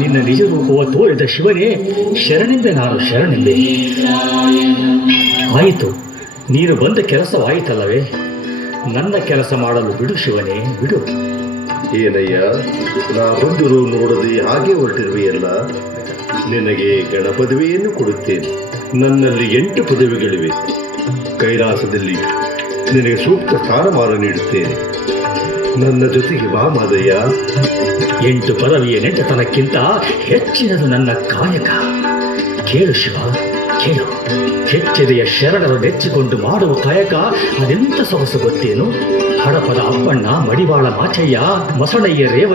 ನಿನ್ನ ನಿಜ ರೂಪವ ತೋರಿದ ಶಿವನೇ, ಶರಣೆಂದೆ ನಾನು ಶರಣೆಂದೆ. ಆಯಿತು, ನೀನು ಬಂದ ಕೆಲಸವಾಯಿತಲ್ಲವೇ? ನನ್ನ ಕೆಲಸ ಮಾಡಲು ಬಿಡು ಶಿವನೇ, ಬಿಡು. ಏನಯ್ಯ, ನಾ ಬಂದರೂ ನೋಡದೆ ಹಾಗೆ ಹೊರಟಿರುವೆಯಲ್ಲ. ನಿನಗೆ ಗಣಪದವಿಯನ್ನು ಕೊಡುತ್ತೇನೆ. ನನ್ನಲ್ಲಿ 8 ಪದವಿಗಳಿವೆ. ಕೈಲಾಸದಲ್ಲಿ ನಿನಗೆ ಸೂಕ್ತ ಸ್ಥಾನಮಾನ ನೀಡುತ್ತೇನೆ. ನನ್ನ ಜೊತೆಗೆ ಬಾ ಮಾದಯ್ಯ. 8 ಪದವಿಯ ನೆಂಟತನಕ್ಕಿಂತ ಹೆಚ್ಚಿನದು ನನ್ನ ಕಾಯಕ. ಕೇಳು ಶಿವ, ಕೇಳು. ಹೆಚ್ಚೆದೆಯ ಶರಣರು ನೆಚ್ಚಿಕೊಂಡು ಮಾಡುವ ಕಾಯಕ ಅದೆಂತ ಸೊಗಸು ಗೊತ್ತೇನು? ಹಡಪದ ಅಪ್ಪಣ್ಣ, ಮಡಿವಾಳ ಮಾಚಯ್ಯ, ಮೊಸಳಯ್ಯ ರೇವಯ್ಯ